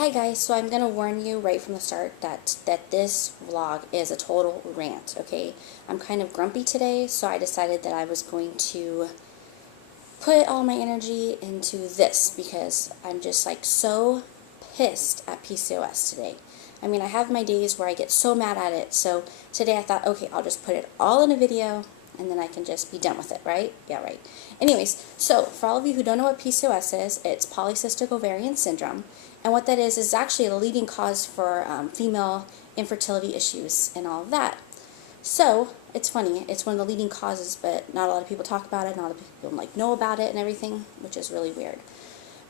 Hi guys, so I'm going to warn you right from the start that this vlog is a total rant, okay? I'm kind of grumpy today, so I decided that I was going to put all my energy into this because I'm just like so pissed at PCOS today. I mean, I have my days where I get so mad at it, so today I thought, okay, I'll just put it all in a video and then I can just be done with it, right? Yeah, right. Anyways, so for all of you who don't know what PCOS is, it's polycystic ovarian syndrome. And what that is actually the leading cause for female infertility issues and all of that. So, it's funny, it's one of the leading causes, but not a lot of people talk about it, not a lot of people like know about it and everything, which is really weird.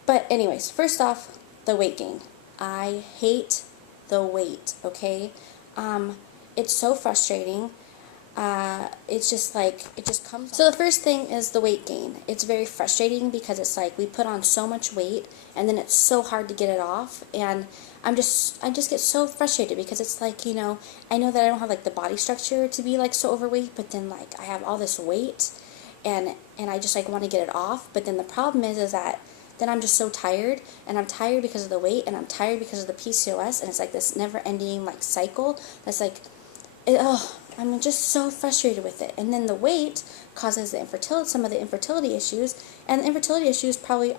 But anyways, first off, the weight gain. I hate the weight, okay? It's so frustrating. It's just like, it just comes. So the first thing is the weight gain. It's very frustrating because it's like we put on so much weight and then it's so hard to get it off. And I just get so frustrated because it's like, you know, I know that I don't have like the body structure to be like so overweight, but then like I have all this weight and I just like want to get it off. But then the problem is that then I'm just so tired, and I'm tired because of the weight, and I'm tired because of the PCOS, and it's like this never-ending like cycle that's like, I'm just so frustrated with it. And then the weight causes the infertility, some of the infertility issues, and the infertility issues probably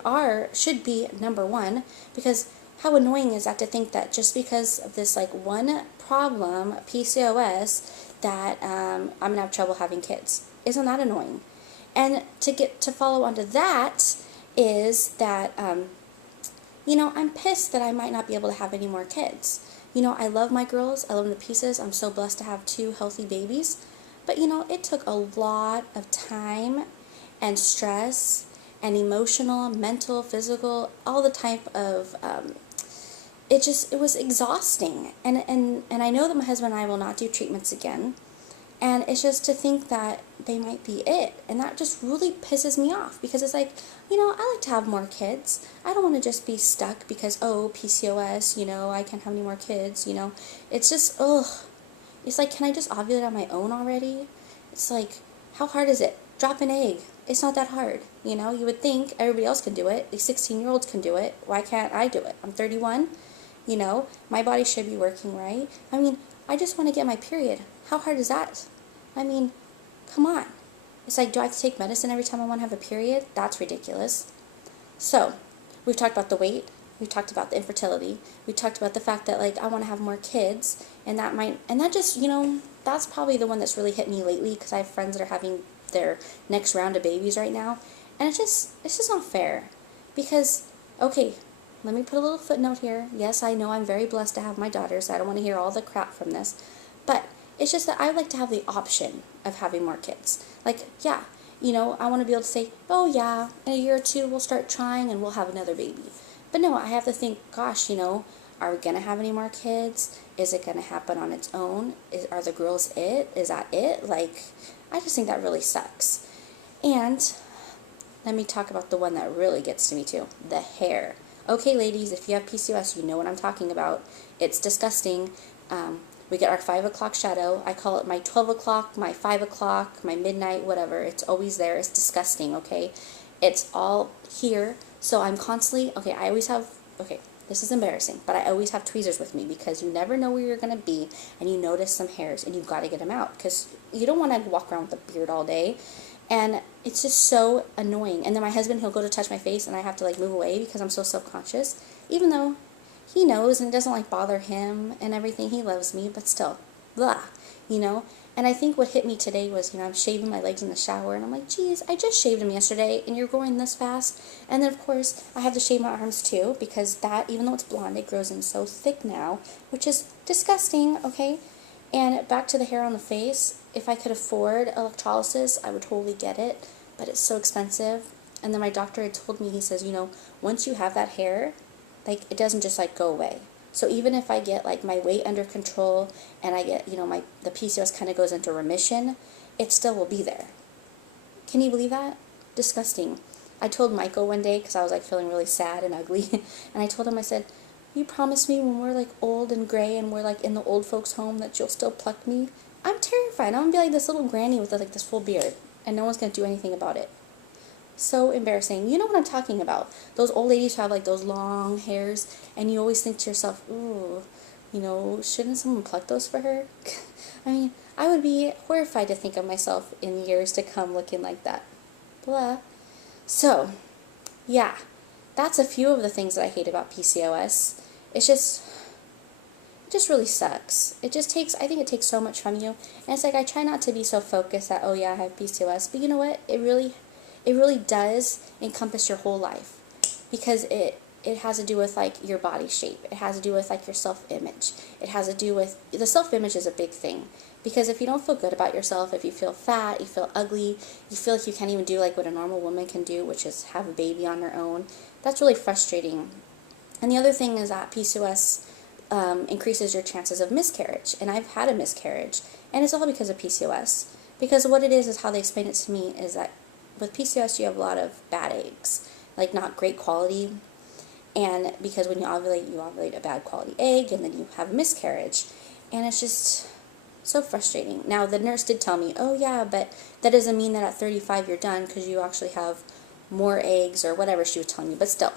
should be number one, because how annoying is that to think that just because of this like one problem, PCOS, that I'm gonna have trouble having kids? Isn't that annoying? And to follow onto that is that you know, I'm pissed that I might not be able to have any more kids. You know, I love my girls. I love them to pieces. I'm so blessed to have 2 healthy babies. But, you know, it took a lot of time and stress and emotional, mental, physical, all the type of, it was exhausting. And I know that my husband and I will not do treatments again. And it's just to think that they might be it. And that just really pisses me off because it's like, you know, I like to have more kids. I don't want to just be stuck because, oh, PCOS, you know, I can't have any more kids, you know. It's just, ugh. It's like, can I just ovulate on my own already? It's like, how hard is it? Drop an egg. It's not that hard, you know. You would think everybody else can do it. These 16-year-olds can do it. Why can't I do it? I'm 31, you know. My body should be working right. I mean, I just want to get my period. How hard is that? I mean, come on. It's like, do I have to take medicine every time I want to have a period? That's ridiculous. So, we've talked about the weight. We've talked about the infertility. We talked about the fact that, like, I want to have more kids. And that just, you know, that's probably the one that's really hit me lately because I have friends that are having their next round of babies right now. And it's just not fair. Because, okay, let me put a little footnote here. Yes, I know I'm very blessed to have my daughters. I don't want to hear all the crap from this. But it's just that I like to have the option of having more kids. Like, yeah, you know, I want to be able to say, oh yeah, in a year or 2 we'll start trying and we'll have another baby. But no, I have to think, gosh, you know, are we going to have any more kids? Is it going to happen on its own? Are the girls it? Is that it? Like, I just think that really sucks. And let me talk about the one that really gets to me too, the hair. Okay, ladies, if you have PCOS, you know what I'm talking about. It's disgusting. We get our 5 o'clock shadow. I call it my 12 o'clock, my 5 o'clock, my midnight, whatever. It's always there. It's disgusting, okay? It's all here. So I'm constantly, okay, this is embarrassing, but I always have tweezers with me because you never know where you're going to be and you notice some hairs and you've got to get them out because you don't want to walk around with a beard all day. And it's just so annoying. And then my husband, he'll go to touch my face and I have to like move away because I'm so self-conscious, even though he knows and it doesn't like bother him and everything. He loves me, but still, blah, you know. And I think what hit me today was, you know, I'm shaving my legs in the shower and I'm like, geez, I just shaved them yesterday and you're growing this fast. And then of course I have to shave my arms too because that, even though it's blonde, it grows in so thick now, which is disgusting, okay? And back to the hair on the face, if I could afford electrolysis, I would totally get it, but it's so expensive. And then my doctor had told me, he says, you know, once you have that hair, like, it doesn't just, like, go away. So even if I get, like, my weight under control and I get, you know, the PCOS kind of goes into remission, it still will be there. Can you believe that? Disgusting. I told Michael one day, because I was, like, feeling really sad and ugly, and I told him, I said, you promise me when we're, like, old and gray and we're, like, in the old folks' home that you'll still pluck me? I'm terrified. I'm going to be like this little granny with, like, this full beard, and no one's going to do anything about it. So embarrassing. You know what I'm talking about. Those old ladies who have like those long hairs, and you always think to yourself, ooh, shouldn't someone pluck those for her? I mean, I would be horrified to think of myself in years to come looking like that. Blah. So, yeah, that's a few of the things that I hate about PCOS. It just really sucks. I think it takes so much from you. And it's like, I try not to be so focused that, oh yeah, I have PCOS. But you know what? It really does encompass your whole life. Because it has to do with like your body shape. It has to do with like your self-image. It has to do with, the self-image is a big thing. Because if you don't feel good about yourself, if you feel fat, you feel ugly, you feel like you can't even do like what a normal woman can do, which is have a baby on their own, that's really frustrating. And the other thing is that PCOS increases your chances of miscarriage. And I've had a miscarriage. And it's all because of PCOS. Because what it is how they explain it to me is that with PCOS you have a lot of bad eggs. Like not great quality. And because when you ovulate a bad quality egg and then you have a miscarriage. And it's just so frustrating. Now the nurse did tell me, oh yeah, but that doesn't mean that at 35 you're done because you actually have more eggs or whatever she was telling me. But still,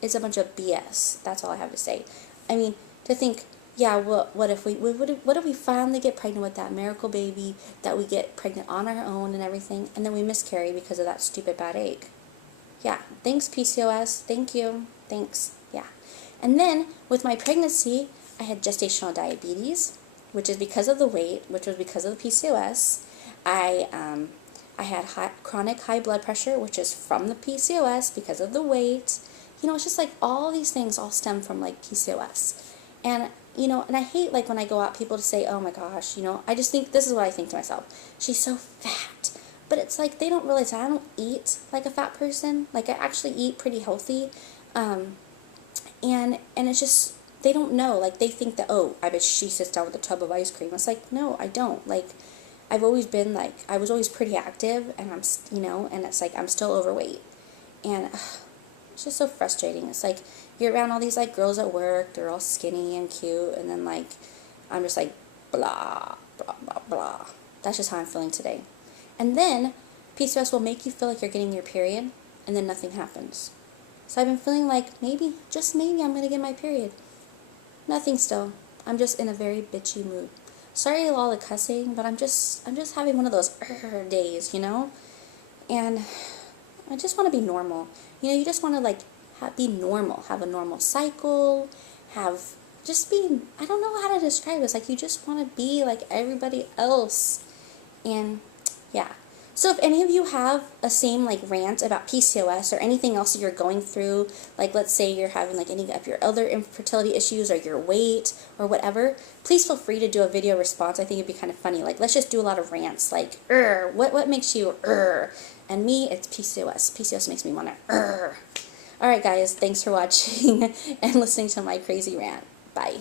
it's a bunch of BS. That's all I have to say. I mean, to think, yeah, what if we finally get pregnant with that miracle baby, that we get pregnant on our own and everything, and then we miscarry because of that stupid bad egg. Yeah, thanks PCOS, thank you, thanks, yeah. And then, with my pregnancy, I had gestational diabetes, which is because of the weight, which was because of the PCOS. I had chronic high blood pressure, which is from the PCOS because of the weight. It's just like all these things all stem from like PCOS. And, and I hate like when I go out, people to say, oh my gosh, I just think, this is what I think to myself. She's so fat. But it's like, they don't realize that I don't eat like a fat person. Like I actually eat pretty healthy. And it's just, they don't know. Like they think that, oh, I bet she sits down with a tub of ice cream. It's like, no, I don't. Like I was always pretty active and and it's like, I'm still overweight. And it's just so frustrating. It's like, you're around all these like girls at work, they're all skinny and cute, and then like, I'm just like, blah, blah, blah, blah. That's just how I'm feeling today. And then, PCOS will make you feel like you're getting your period, and then nothing happens. So I've been feeling like, maybe, just maybe, I'm going to get my period. Nothing still. I'm just in a very bitchy mood. Sorry all the cussing, but I'm just having one of those days, And I just want to be normal. You just want to like be normal, have a normal cycle, I don't know how to describe this. Like you just want to be like everybody else. And yeah. So if any of you have a same like rant about PCOS or anything else that you're going through, like let's say you're having like any of your other infertility issues or your weight or whatever, please feel free to do a video response. I think it'd be kind of funny. Like let's just do a lot of rants like, what makes you, And me, it's PCOS. PCOS makes me want to, Alright guys, thanks for watching and listening to my crazy rant. Bye.